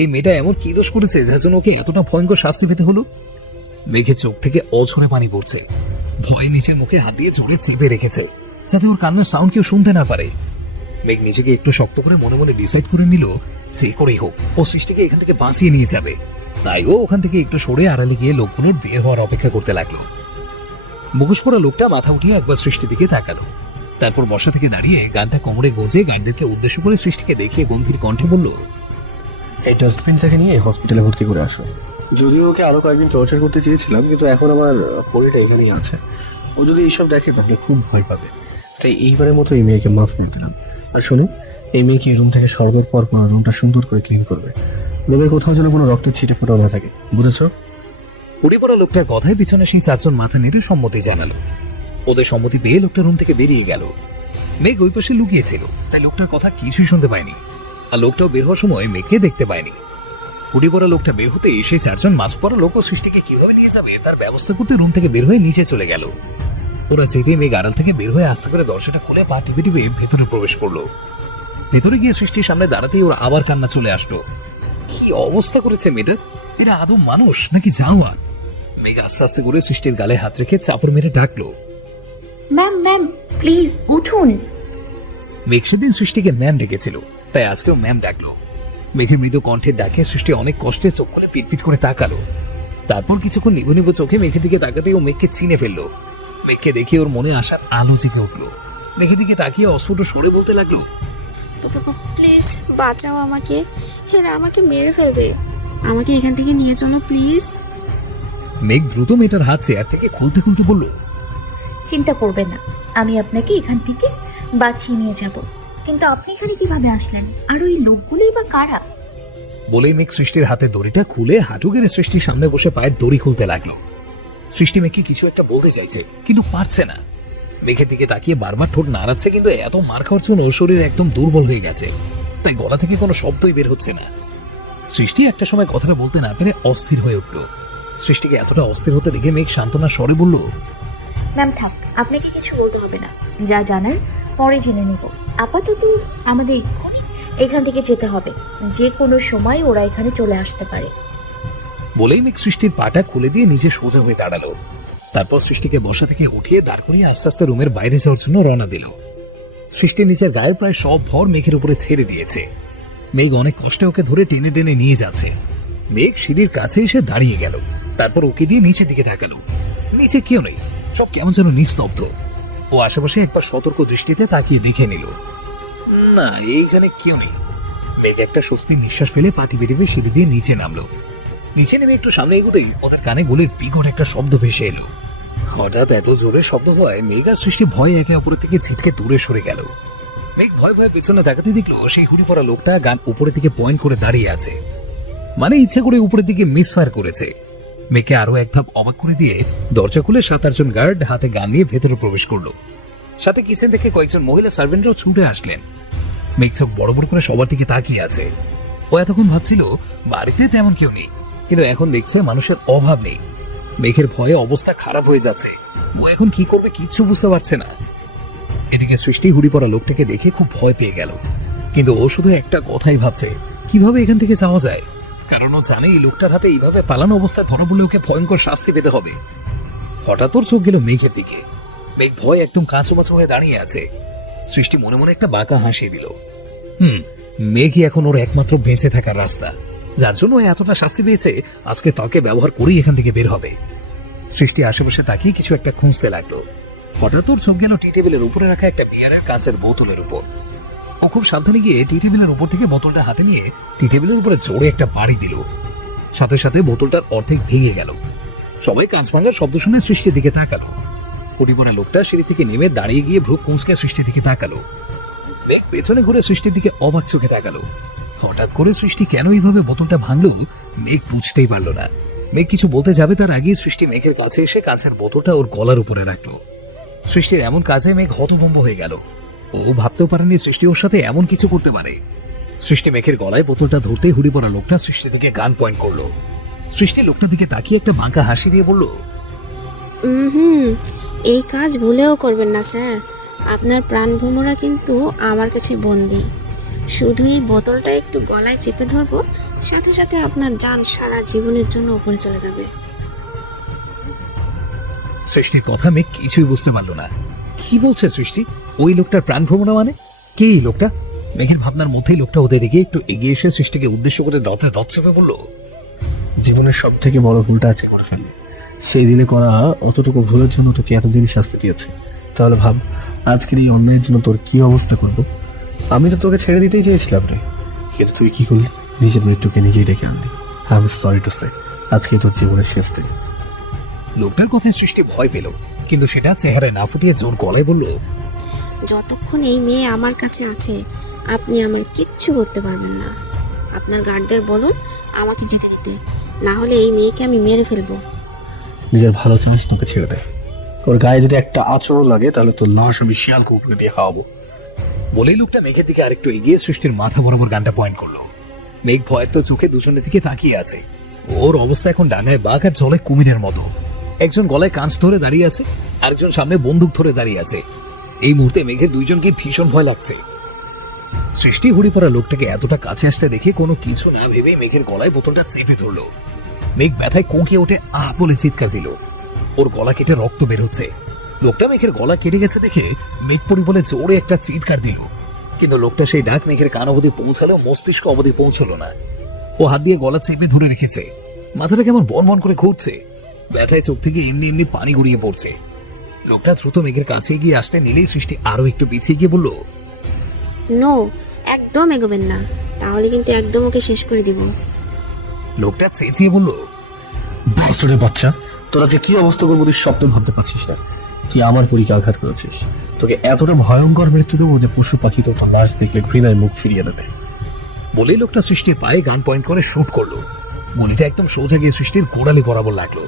এই মেয়েটা এমন কি দোষ করেছে যার জন্য ওকে এতটা ভয়ঙ্কর শাস্তি পেতে হলো? মেঘের চোখ থেকে অঝরে পানি পড়ছে। ভয়ে নিচের মুখে হাত দিয়ে জোরে চেপে রেখেছে যাতে ওর কান্নার সাউন্ড কেউ শুনতে না পারে। মেঘ নিজেকে একটু শক্ত করে মনে মনে ডিসাইড করে নিল যে করেই হোক ও সৃষ্টিকে এখান থেকে বাঁচিয়ে নিয়ে যাবে। তাই ও ওখান থেকে একটু সরে আড়ালে গিয়ে লোকগুলোর বের হওয়ার অপেক্ষা করতে লাগলো। মুখোশ পরা লোকটা মাথা উঠিয়ে একবার সৃষ্টির দিকে তাকালো, তারপর বসা থেকে দাঁড়িয়ে গানটা কোমরে গুঁজে গার্ডদেরকে উদ্দেশ্য করে সৃষ্টিকে দেখিয়ে গম্ভীর কণ্ঠে বলল, এই ডাস্টবিনটাকে নিয়ে হসপিটালে ভর্তি করে আসো। যদিও ওকে আরো কয়েকদিন টর্চার করতে চেয়েছিলাম, কিন্তু এখন আমার পরিটা এখানেই আছে। ও যদি এইসব দেখে তাহলে খুব ভয় পাবে, তাই এইবারের মতো এই মেয়েকে মাফ করে দিলাম। আর শোনো, এই মেয়েকে এই রুম থেকে সর্বের পর রুমটা সুন্দর করে ক্লিন করবে। রুমের কোথাও যেন কোনো রক্তের ছিটে ফোটাও না থাকে, বুঝেছো? উড়ে পড়া লোকটার কথায় পিছনে সেই চারজন মাথা নেড়ে সম্মতি জানালো। ওদের সম্মতি পেয়ে লোকটা রুম থেকে বেরিয়ে গেল। মেঘ ওই পাশে লুকিয়েছিল, তাই লোকটার কথা কিছুই শুনতে পায়নি, আর লোকটাও বের হওয়ার সময় মেঘকে দেখতে পায়নি। উড়ে পড়া লোকটা বের হতে সেই চারজন মাস্ক পরা লোক ও সৃষ্টিকে কিভাবে নিয়ে যাবে তার ব্যবস্থা করতে রুম থেকে বের হয়ে নিচে চলে গেল। ওরা যেতে মেঘ আড়াল থেকে বের হয়ে আস্তে করে দরজাটা খুলে পা টিপে টিপে ভেতরে প্রবেশ করলো। ভেতরে গিয়ে সৃষ্টির সামনে দাঁড়াতেই ওরা আবার কান্না চলে আসলো। কি অবস্থা করেছে মেয়েটা! এরা আদৌ মানুষ নাকি জানোয়ার? মেঘ আস্তে আস্তে করে সৃষ্টির গালে হাত রেখে চাপড় মেরে ডাকলো, ম্যাম ম্যাম প্লিজ উঠুন। মেঘ সেদিন সৃষ্টিকে ম্যাম ডেকেছিল, তাই আজকেও ম্যাম ডাকলো। মেঘের মৃদু কণ্ঠের ডাকে সৃষ্টি অনেক কষ্টে চোখ খুলে পিটপিট করে তাকালো। তারপর কিছুক্ষণ নিভু নিভু চোখে মেঘের দিকে তাকাতে ও মেঘকে চিনে ফেললো। মেঘকে দেখে ওর মনে আসার আলো জেগে উঠলো। মেঘের দিকে তাকিয়ে অস্ফুট সরে বলতে লাগলো, প্লিজ বাঁচাও আমাকে, এরা আমাকে মেরে ফেলবে, আমাকে এখান থেকে নিয়ে চলো প্লিজ। মেঘ দ্রুত মেয়েটার হাত চেয়ার থেকে খুলতে খুলতে বলল, চিন্তা করবেন না, আমি আপনাকে এখান থেকে বাঁচিয়ে নিয়ে যাব। কিন্তু আপনি এখানে কিভাবে আসলেন? আর ওই লোকগুলোই বা কারা? বলেই মেঘ সৃষ্টির হাতে দড়িটা খুলে হাঁটু গেড়ে সৃষ্টির সামনে বসে পায়ের দড়ি খুলতে লাগলো। সৃষ্টি মেঘকে কিছু একটা বলতে চাইছে, কিন্তু পারছে না। মেঘের দিকে তাকিয়ে বারবার ঠোঁট নাড়াচ্ছে, কিন্তু এত মার খাওয়ার জন্য শরীর একদম দুর্বল হয়ে গেছে, তাই গলা থেকে কোনো শব্দই বের হচ্ছে না। সৃষ্টি একটা সময় কথাটা বলতে না পেরে অস্থির হয়ে উঠল। সৃষ্টিকে এতটা অস্থির হতে দেখে মেঘ সান্ত্বনার স্বরে বলল, ম্যাম থাক, আপনাকে কিছু বলতে হবে না, যা জানার পরে জেনে নেব। আপাতত আমাদের এখান থেকে যেতে হবে, যে কোনো সময় ওরা এখানে চলে আসতে পারে। বলেই মেঘ সৃষ্টির পাটা খুলে দিয়ে নিজে সোজা হয়ে দাঁড়ালো। তারপর সৃষ্টিকে বসা থেকে উঠিয়ে দাঁড় করিয়ে আস্তে আস্তে রুমের বাইরে যাওয়ার জন্য রওনা দিল। সৃষ্টির নিচের গায়ের প্রায় সব ভর মেঘের উপরে ছেড়ে দিয়েছে। মেঘ অনেক কষ্টে ওকে ধরে টেনে টেনে নিয়ে যাচ্ছে। মেঘ সিঁড়ির কাছে এসে দাঁড়িয়ে গেল, তারপর ওকে দিয়ে নিচের দিকে তাকালো। নিচে কেউ নেই, সব কেমন যেন নিস্তব্ধ। ও আশেপাশে একবার সতর্ক দৃষ্টিতে তাকিয়ে দেখে নিল, না এইখানে কেউ নেই। মেঘ একটা স্বস্তির নিঃশ্বাস ফেলে পা টিপে টিপে সিঁড়ি দিয়ে নিচে নামলো। নিচে নেমে একটু সামনে এগোতেই ওদের কানে গুলির বিকট একটা শব্দ ভেসে এলো। হঠাৎ এত জোরে শব্দ হওয়ায় মেঘ আর সৃষ্টি ভয়ে একে অপরের থেকে ছিটকে দূরে সরে গেল। মেঘ ভয় ভয়ে পেছনে তাকাতে দেখলো সেই হুড়ি পড়া লোকটা গান উপরের দিকে পয়েন্ট করে দাঁড়িয়ে আছে, মানে ইচ্ছা করে উপরের দিকে মিস ফায়ার করেছে। মেঘকে আরো এক ধাপ অবাক করে দিয়ে দরজা খুলে 7-8 জন গার্ড হাতে গান নিয়ে ভেতরে প্রবেশ করলো। সাথে কিচেন থেকে কয়েকজন মহিলা সার্ভেন্টরাও ছুটে আসলেন। মেঘ চোখ বড় বড় করে সবার দিকে তাকিয়ে আছে। ও এতক্ষণ ভাবছিল বাড়িতে তেমন কেউ নেই, কিন্তু এখন দেখছে মানুষের অভাব নেই। মেঘের ভয়ে অবস্থা খারাপ হয়ে যাচ্ছে, ও এখন কি করবে কিচ্ছু বুঝতে পারছে না। এদিকে সৃষ্টি হুড়ি পড়া লোকটাকে দেখে খুব ভয় পেয়ে গেল, কিন্তু ও শুধু একটা কথাই ভাবছে, কিভাবে এখান থেকে যাওয়া যায়। কারণ ও জানে এই লোকটার হাতে এইভাবে পালানো অবস্থায় ধরা পড়লে ওকে ভয়ঙ্কর শাস্তি পেতে হবে। হঠাৎ ওর চোখ গেল মেঘের দিকে। মেঘ ভয় একদম কাঁচুমাচু হয়ে দাঁড়িয়ে আছে। সৃষ্টি মনে মনে একটা বাঁকা হাসি দিল। মেঘই এখন ওর একমাত্র বেঁচে থাকার রাস্তা, যার জন্য এতটা শাস্তি পেয়েছে। আজকে তাকে ব্যবহার করেই এখান থেকে বের হবে। সৃষ্টি আশেপাশে তাকিয়ে কিছু একটা খুঁজতে লাগলো। হঠাৎ ওর চোখ গেল টি টেবিলের উপরে রাখা একটা বিয়ারের কাঁচের বোতলের উপর। ও খুব সাবধানে গিয়ে টি টেবিলের উপর থেকে বোতলটা হাতে নিয়ে টি টেবিলের উপরে জোরে একটা বাড়ি দিল। সাথে সাথে বোতলটার অর্ধেক ভেঙে গেল। সবাই কাঁচ ভাঙার শব্দ শুনে সৃষ্টির দিকে তাকালো। হুডি পরা লোকটা সিঁড়ি থেকে নেমে দাঁড়িয়ে গিয়ে ভ্রু কুঁচকে সৃষ্টির দিকে তাকালো। মেঘ পেছনে ঘুরে সৃষ্টির দিকে অবাক চোখে তাকালো। হঠাৎ করে সৃষ্টি কেন এইভাবে বোতলটা ভাঙলো মেঘ বুঝতেই পারল না। মেঘ কিছু বলতে যাবে তার আগে সৃষ্টি মেঘের কাছে এসে কাঁচের বোতলটা ওর গলার উপরে রাখলো। সৃষ্টির এমন কাজে মেঘ হতভম্ব হয়ে গেল। ও ভাবতেও পারেনি সৃষ্টি ওর সাথে এমন কিছু করতে পারে। সৃষ্টি মেঘের গলায় বোতলটা ধরতে হুড়ি পড়া লোকটা সৃষ্টির দিকে গান পয়েন্ট করলো। সৃষ্টি লোকটার দিকে তাকিয়ে একটা বাঁকা হাসি দিয়ে বলল, এই কাজ ভুলেও করবেন না স্যার, আপনার প্রাণভূমরা কিন্তু আমার কাছে বন্দী। শুধু এই বোতলটা একটু গলায় চেপে ধরবো, সাথে সাথে আপনার জান সারা জীবনের জন্য উপরে চলে যাবে। সৃষ্টির কথা মেঘ কিছুই বুঝতে পারলো না। কি বলছে সৃষ্টি? ওই লোকটার প্রাণ ভ্রমণা মানে? কে এই লোকটা? মেঘের ভাবনার মধ্যেই লোকটা ওদের দিকে একটু এগিয়ে এসে সৃষ্টিকে উদ্দেশ্য করে দাঁতে দাঁত চেপে বলল, জীবনের সব থেকে বড় ভুলটা আছে করে ফেললি। সেই দিনে করা অতটুকু ভুলের জন্য তোকে এতদিন শাস্তি দিয়েছে। তাহলে ভাব আজকের এই অন্যায়ের জন্য তোর কি অবস্থা করব। আমি তো তোকে ছেড়ে দিতেই চেয়েছিলাম রে, কিন্তু তুই কি করলি? নিজের মৃত্যুকে নিজেই ডেকে আনলি। I am sorry to say, আজকে তোর জীবনের শেষ দিন। লোকটার কথায় সৃষ্টি ভয় পেল, কিন্তু সেটা চেহারায় না ফুটিয়ে জোর গলায় বলল, যতক্ষণ এই মেয়ে আমার কাছে আছে আপনি আমার কিচ্ছু করতে পারবেন না। আপনার গার্ডদের বলুন আমাকে যেতে দিতে, না হলে এই মেয়েকে আমি মেরে ফেলবো। নিজের ভালো চান্স তোকে ছেড়ে দেয়, ওর গায়ে যদি একটা আঁচড়ও লাগে তাহলে তোর লাশ আমি শিয়াল কুকুরে দিয়ে খাওয়াবো। বলেই লোকটা মেঘের দিকে আরেকটু এগিয়ে সৃষ্টির মাথা বরাবর গানটা পয়েন্ট করলো। মেঘ ভয়ের তো চোখে দুজনের দিকে তাকিয়ে আছে। ওর অবস্থা এখন ডাঙায় বাঘ আর জলে কুমিরের মতো। একজন গলায় কাঁচ ধরে দাঁড়িয়ে আছে, আরেকজন সামনে বন্দুক ধরে দাঁড়িয়ে আছে। এই মুহূর্তে মেঘের দুইজনকে ভীষণ ভয় লাগছে। সৃষ্টি হুড়ি পড়া লোকটাকে এতটা কাছে আসতে দেখে কোনো কিছু না ভেবে মেঘের গলায় বোতলটা চেপে ধরলো। মেঘ ব্যথায় কোঁকিয়ে ওঠে আহ বলে চিৎকার দিল। ওর গলা কেটে রক্ত বের হচ্ছে। লোকটা মেঘের গলা কেটে গেছে দেখে মেঘ পড়ি বলে জোরে একটা চিৎকার দিল, কিন্তু লোকটা সেই ডাক মেঘের কান অবধি পৌঁছালেও মস্তিষ্ক অবধি পৌঁছলো না। ও হাত দিয়ে গলা চেপে ধরে রেখেছে, মাথাটা কেমন বন বন করে ঘুরছে, ব্যথায় চোখ থেকে এমনি এমনি পানি গড়িয়ে পড়ছে। লোকটা দ্রুত মেঘের কাছে গিয়ে আসতে নিলেই সৃষ্টি আরো একটু পিছিয়ে গিয়ে বলল, নো, একদম এগোবেন না, তাহলে কিন্তু একদম ওকে শেষ করে দিব। লোকটা চেঁচিয়ে বলল, বাসুরের বাচ্চা, তোরা যে কি অবস্থা করবো তুই স্বপ্ন ভাবতে পারছিস না। তুই আমার পরীকে আঘাত করেছিস, তোকে এতটা ভয়ঙ্কর মৃত্যু দেবো যে পশু পাখি তোর লাশ দেখলে ঘৃণায় মুখ ফিরিয়ে দেবে। বলেই লোকটা সৃষ্টির পায়ে গান পয়েন্ট করে শুট করলো। গুলিটা একদম সোজা গিয়ে সৃষ্টির গোড়ালি বরাবর লাগলো।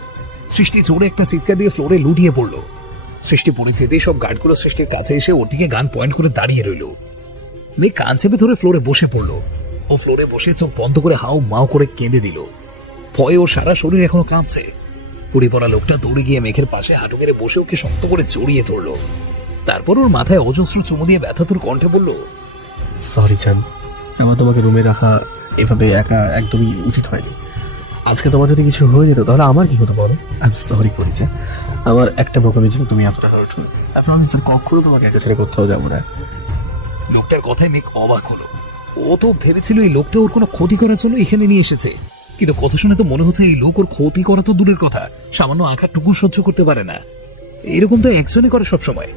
সৃষ্টি জোরে একটা চিৎকার দিয়ে ফ্লোরে লুটিয়ে পড়লো। সৃষ্টি পড়ে যেতেই সব গার্ডগুলো সৃষ্টির কাছে এসে ওর দিকে গান পয়েন্ট করে দাঁড়িয়ে রইল। মেয়ে কান চেপে ধরে ফ্লোরে বসে পড়লো। ও ফ্লোরে বসে চোখ বন্ধ করে হাউ মাও করে কেঁদে দিল। ভয়ে ওর সারা শরীর এখনো কাঁপছে। পুড়ি পড়া লোকটা দৌড়ে গিয়ে মেঘের পাশে হাঁটু গেড়ে বসে ওকে শক্ত করে জড়িয়ে ধরলো। তারপর ওর মাথায় অজস্র চুমু দিয়ে ব্যথাতুর কণ্ঠে বলল, সরি জান, আমার তোমাকে রুমে রাখা এভাবে একা একদমই উচিত হয়নি। আজকে তোমার যদি কিছু হয়ে যেত তাহলে আমার কি হতো বলো? আমি সরি করেছি, আমার একটা বোকামির জন্য তুমি এতটা হার্ট হলো। এখন আমি কখনো তোমাকে একা ছেড়ে কোথাও যাবো না। লোকটার কথায় মেঘ অবাক হলো। ও তো ভেবেছিল এই লোকটা ওর কোনো ক্ষতি করার জন্য এখানে নিয়ে এসেছে, কিন্তু কথা শুনে তো মনে হচ্ছে এই লোক ওর ক্ষতি করা তো দূরের কথা, সামান্য আঘাতটুকু সহ্য করতে পারে না। এরকম তো একজনই করে সবসময়।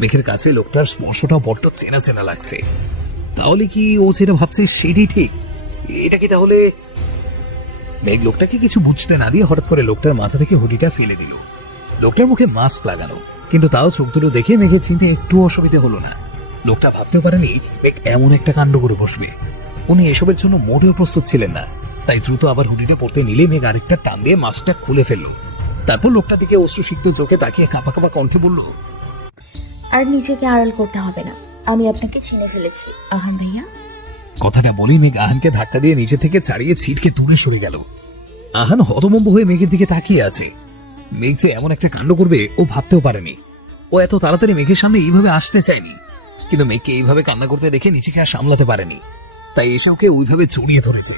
মেঘের কাছে লোকটার স্পর্শটা বড্ড চেনা চেনা লাগছে। তাহলে কি ও যেটা ভাবছে সেটাই ঠিক? এটা কি তাহলে? মেঘ লোকটাকে কিছু বুঝতে না দিয়ে হঠাৎ করে লোকটার মাথা থেকে হুডিটা ফেলে দিল। লোকটার মুখে মাস্ক লাগানো, কিন্তু তাও চোখ দুটো দেখে মেঘের চিনতে একটু অসুবিধা হলো না। লোকটা ভাবতেও পারেনি মেঘ এমন একটা কাণ্ড করে বসবে। উনি এসবের জন্য মোটেও প্রস্তুত ছিলেন না। তাই দ্রুত আবার হুডিটা পড়তে নিলে মেঘ আরেকটা টান দিয়ে মাস্কটা খুলে ফেললো। তারপর লোকটার দিকে অশ্রুসিক্ত চোখে তাকিয়ে কাঁপা কাঁপা কণ্ঠে বলল, আর নিজেকে আড়াল করতে হবে না, আমি আপনাকে চিনে ফেলেছি আহান ভাইয়া। কথাটা বলেই মেঘ আহানকে ধাক্কা দিয়ে নিচে থেকে ছাড়িয়ে ছিটকে দূরে সরে গেল। আহান হতভম্ব হয়ে মেঘের দিকে তাকিয়ে আছে। মেঘ যে এমন একটা কাণ্ড করবে ও ভাবতেও পারেনি। ও এত তাড়াতাড়ি মেঘের সামনে এইভাবে আসতে চায়নি, কিন্তু মেঘকে এইভাবে কান্না করতে দেখে নিজেকে আর সামলাতে পারেনি। তাই এসে ওকে ওইভাবে জড়িয়ে ধরেছে।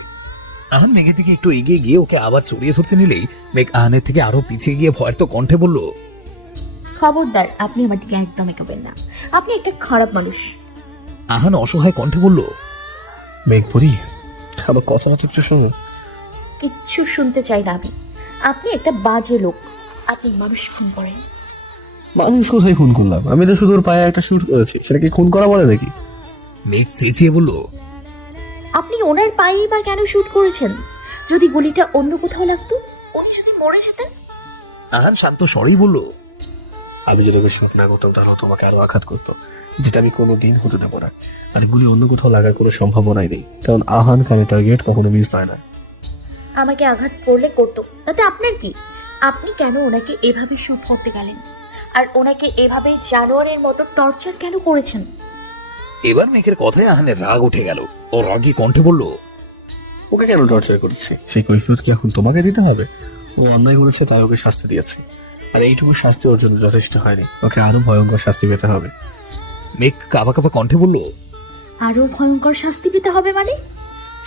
আহান মেঘের দিকে একটু এগিয়ে গিয়ে ওকে আবার জড়িয়ে ধরতে নিলেই মেঘ আহানের থেকে আরো পিছিয়ে গিয়ে ভয়ের তো কণ্ঠে বলল, খবরদার, আপনি আমার দিকে একদম এগোবেন না, আপনি একটা খারাপ মানুষ। আহান অসহায় কণ্ঠে বলল, মেঘপুরি, আমার কথাটা তো একটু শোনো। কিচ্ছু শুনতে চাই না আমি। আপনি একটা বাজে লোক, আপনি মানুষ খুন করেন। মানুষ কোথায় খুন করলাম? আমি তো শুধু ওর পায়ে একটা শুট করেছি, সেটাকে খুন করা বলে নাকি? মেঘ চেঁচিয়ে বলল, আপনি ওনার পায়েই বা কেন শুট করেছেন? যদি গুলিটা অন্য কোথাও লাগতো, উনি যদি মরে যেতেন। আহান শান্ত স্বরেই বলল, আমি যদি ওকে শুট না করতাম তাহলে তোমাকে আরো আঘাত করতো, যেটা আমি কোনো দিন হতে দেবো না। আর গুলি অন্য কোথাও লাগার কোনো সম্ভাবনাই নেই, কারণ আহান খানের টার্গেট কখনো মিস হয় না। আমাকে আঘাত করলে করতো, তাতে আপনার কি? আপনি কেন ওনাকে এভাবে শুট করতে গেলেন? আর ওনাকে এভাবে জানোয়ারের মতো টর্চার কেন করেছেন? এবার মেঘের কথায় আহানের রাগ উঠে গেল। ও রাগী কণ্ঠে বলল, ওকে কেন টর্চার করেছি সেই কৈফিয়ত কি এখন তোমাকে দিতে হবে? ও অন্যায় করেছে তাই ওকে শাস্তি দিয়েছে, আর এইটুকু শাস্তি ওর জন্য যথেষ্ট হয়নি, ওকে আরো ভয়ঙ্কর শাস্তি পেতে হবে। মেঘ কাঁপা কাঁপা কণ্ঠে বলল, আরো ভয়ঙ্কর শাস্তি পেতে হবে মানে?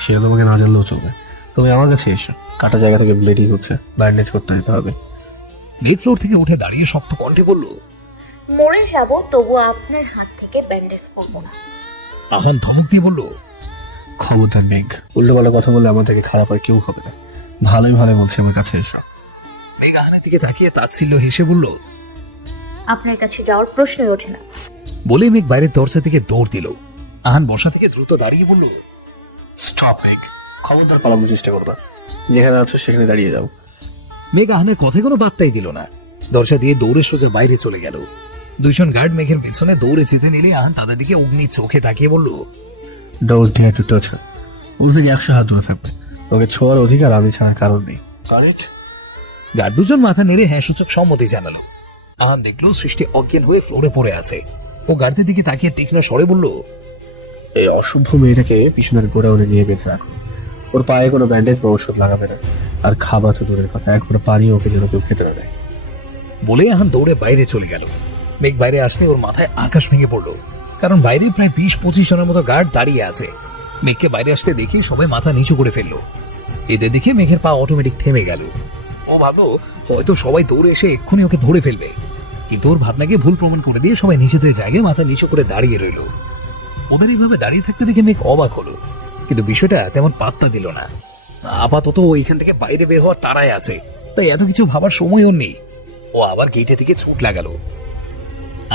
সেটা তোমাকে না জানলেও চলবে। তুমি আমার কাছে এসো, কাটা জায়গা থেকে ব্লিডিং হচ্ছে, ব্যান্ডেজ করতে যেতে হবে। মেঘ ফ্লোর থেকে উঠে দাঁড়িয়ে শক্ত কণ্ঠে বলল, মরে যাব তবু আপনার হাত থেকে ব্যান্ডেজ করবো না। আহান ধমক দিয়ে বলল, খবরদার মেঘ, উল্টোপাল্টা কথা বললে আমার থেকে খারাপ আর কেউ হবে না। ভালোই ভালো বলছি, আমার কাছে এসো। মেঘ আহানের দিকে তাকিয়ে তাচ্ছিল্য হেসে বলল। আপনার কাছে যাওয়ার প্রশ্নই ওঠে না। বলে মেঘ বাইরের দরজা থেকে দৌড় দিল। আহান বসা থেকে দ্রুত দাঁড়িয়ে বলল, স্টপ মেঘ, খবরদার পালানোর চেষ্টা করবা। যেখানে আছো সেখানে দাঁড়িয়ে যাও। মেঘ আহানের কথায় কোনো বার্তাই দিল না। দরজা দিয়ে দৌড়ে সোজা বাইরে চলে গেল। দুইজন গার্ড মেঘের পেছনে দৌড়ে যেতে নিলে আহান তাদের দিকে অগ্নি চোখে তাকিয়ে বলল, ডোন্ট ডিয়ার টু টাচ হার। ওর থেকে 100 হাত দূরে থাকবে। ওকে ছোঁয়ার অধিকার আমি ছাড়া কারণ নেই। কারেক্ট? গার্ড দুজন মাথা নেড়ে হ্যাঁ সূচক সম্মতি জানালো। আহান দেখলো সৃষ্টি অজ্ঞান হয়ে ফ্লোরে পড়ে আছে। ও গার্ডদের দিকে তাকিয়ে তীক্ষ্ণ স্বরে বলল, এই অসভ্য মেয়েটাকে পিছনের গোডাউনে নিয়ে বেঁধে রাখো। ওর পায়ে কোনো ব্যান্ডেজ বা ওষুধ লাগাবে না। আর খাবার তো দূরের কথা, এক ফোঁটা পানি ওকে যেন কেউ খেতে না দেয়। বলে আহান দৌড়ে বাইরে চলে গেল। মেঘ বাইরে আসলে ওর মাথায় আকাশ ভেঙে পড়লো, কারণ বাইরে প্রায় 20-25 জনের মতো গার্ড দাঁড়িয়ে আছে। মেঘকে বাইরে আসতে দেখে সবাই মাথা নিচু করে ফেললো। এদের দেখে মেঘের পা অটোমেটিক থেমে গেল। ও ভাবলো হয়তো সবাই দৌড়ে এসে এক্ষুনি ওকে ধরে ফেলবে, কিন্তু ওর ভাবনাকে ভুল প্রমাণ করে দিয়ে সবাই নিজেদের জায়গায় মাথা নিচু করে দাঁড়িয়ে রইল। ওদের এইভাবে দাঁড়িয়ে থাকতে দেখে মেঘ অবাক হলো, কিন্তু বিষয়টা তেমন পাত্তা দিল না। আপাতত ও এখান থেকে বাইরে বের হওয়ার তাড়ায় আছে, তাই এত কিছু ভাবার সময় ওর নেই। ও আবার গেটের দিকে ছুট লাগালো।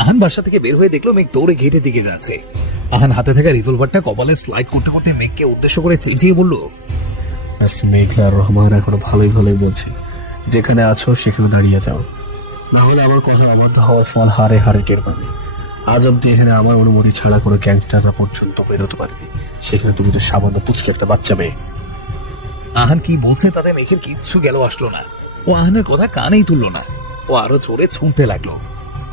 আহান বাসা থেকে বের হয়ে দেখলো মেঘ দৌড়ে গেটের দিকে যাচ্ছে। আহান হাতে থাকা রিভলভারটা কপালে স্লাইড করতে করতে মেঘকে উদ্দেশ্য করে চেঁচিয়ে বলল, মেঘলা রহমান এখনো ভালোই ভালোই বলছি, যেখানে আছো সেখানে দাঁড়িয়ে যাও, না হলে আমার কথা অবাধ্য হওয়ার ফল হারে হারে টের পাবে। আজ অব্দি এখানে আমার অনুমতি ছাড়া কোনো গ্যাংস্টাররা পর্যন্ত বেরোতে পারেনি। সেখানে তুমি তো সামান্য পুচকে একটা বাচ্চা মেয়ে। আহান কি বলছে তাতে মেঘের কিচ্ছু গেল আসলো না। ও আহানের কথা কানেই তুললো না। ও আরো জোরে ছুটতে লাগলো।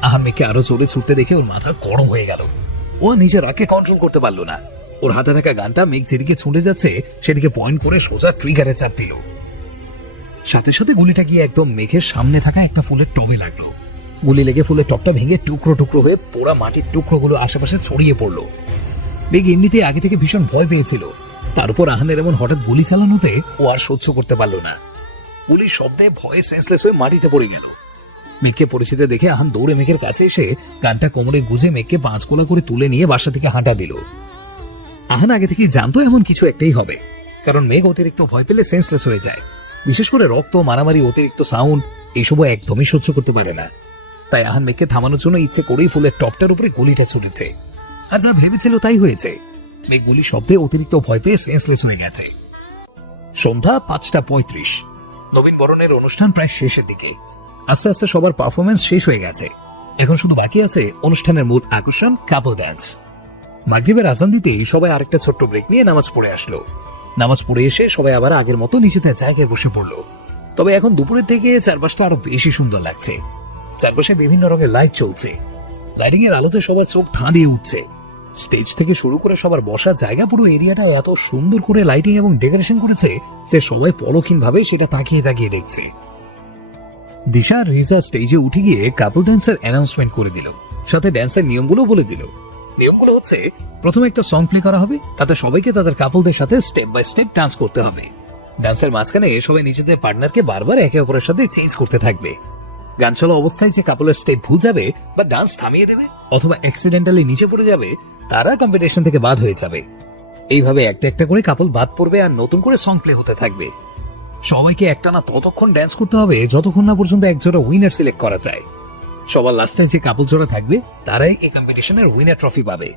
আহান মেঘকে আরো জোরে ছুটতে দেখে ওর মাথা গরম হয়ে গেল। ও নিজের রাগকে কন্ট্রোল করতে পারলো না। ওর হাতে থাকা গানটা মেঘ যেদিকে ছুটে যাচ্ছে সেদিকে পয়েন্ট করে সোজা ট্রিগারে চাপ দিল। সাথে সাথে গুলিটা গিয়ে একদম মেঘের সামনে থাকা একটা ফুলের টবে লাগলো। গুলি লেগে ফুলের টপটা ভেঙে টুকরো টুকরো হয়ে পোড়া মাটির টুকরোগুলো আশেপাশে ছড়িয়ে পড়লো। মেঘ এমনিতে আগে থেকে ভীষণ ভয় পেয়েছিল, তার উপর আহানের এমন হঠাৎ গুলি চালানোতে ও আর সহ্য করতে পারল না। গুলির শব্দে ভয়ে সেন্সলেস হয়ে মাটিতে পড়ে গেল। মেঘকে পরিচিতি দেখে আহান দৌড়ে মেঘের কাছে এসে গানটা কোমরে গুজে মেঘকে 5 কোলা করে তুলে নিয়ে বাসা থেকে হাঁটা দিল। আহান আগে থেকেই জানতো এমন কিছু একটাই হবে, কারণ মেঘ অতিরিক্ত ভয় পেলে সেন্সলেস হয়ে যায়। বিশেষ করে রক্ত, মারামারি, অতিরিক্ত সাউন্ড এইসবও একদমই সহ্য করতে পারে না। তাই আহান মেঘকে থামানোর জন্য ইচ্ছে করেই ফুলের টপটার উপরে গুলিটা ছুটেছে। আর যা ভেবেছিল তাই হয়েছে। মেঘ গুলি শব্দে অতিরিক্ত ভয় পেয়ে সেন্সলেস হয়ে গেছে। সন্ধ্যা 5:35। নবীন বরণের অনুষ্ঠান প্রায় শেষের দিকে। আস্তে আস্তে সবার পারফরমেন্স শেষ হয়ে গেছে। এখন শুধু বাকি আছে অনুষ্ঠানের মূল আকর্ষণ, কাপল ড্যান্স। মাগরিবের আজান দিতেই সবাই আরেকটা ছোট্ট ব্রেক নিয়ে নামাজ পড়ে আসলো। নামাজ পড়ে এসে সবাই আবার আগের মতো নিজেদের জায়গায় বসে পড়লো। তবে এখন দুপুরের থেকে চারপাশটা আরো বেশি সুন্দর লাগছে। চারপাশে বিভিন্ন রঙের লাইট চলছে। লাইটিং এর আলোতে সবার চোখ ধাঁধিয়ে উঠছে। স্টেজ থেকে শুরু করে সবার বসার জায়গা, পুরো এরিয়াটা এত সুন্দর করে লাইটিং এবং ডেকোরেশন করেছে যে সবাই পলকহীন ভাবে সেটা তাকিয়ে তাকিয়ে দেখছে। দিশা আর রিজা স্টেজে উঠে গিয়ে কাপল ড্যান্সের অ্যানাউন্সমেন্ট করে দিল, সাথে ড্যান্সের নিয়মগুলো বলে দিল। নিয়মগুলো হচ্ছে, প্রথমে একটা সং প্লে করা হবে, তাতে সবাইকে তাদের কাপলদের সাথে স্টেপ বাই স্টেপ ডান্স করতে হবে। ডান্সের মাঝখানে সবাই নিজেদের পার্টনারকে বারবার একে অপরের সাথে চেঞ্জ করতে থাকবে। গান চলা অবস্থায় যে কাপলের স্টেপ ভুল যাবে বা ডান্স থামিয়ে দেবে অথবা অ্যাক্সিডেন্টালি নিচে পড়ে যাবে, তারা কম্পিটিশন থেকে বাদ হয়ে যাবে। এইভাবে একটা একটা করে কাপল বাদ পড়বে আর নতুন করে সং প্লে হতে থাকবে। সবাইকে একটানা ততক্ষণ ড্যান্স করতে হবে যতক্ষণ না পর্যন্ত একজোড়া উইনার সিলেক্ট করা যায়। সবার লাস্টে যে কাপল জোড়া থাকবে তারাই এই কম্পিটিশনের উইনার ট্রফি পাবে।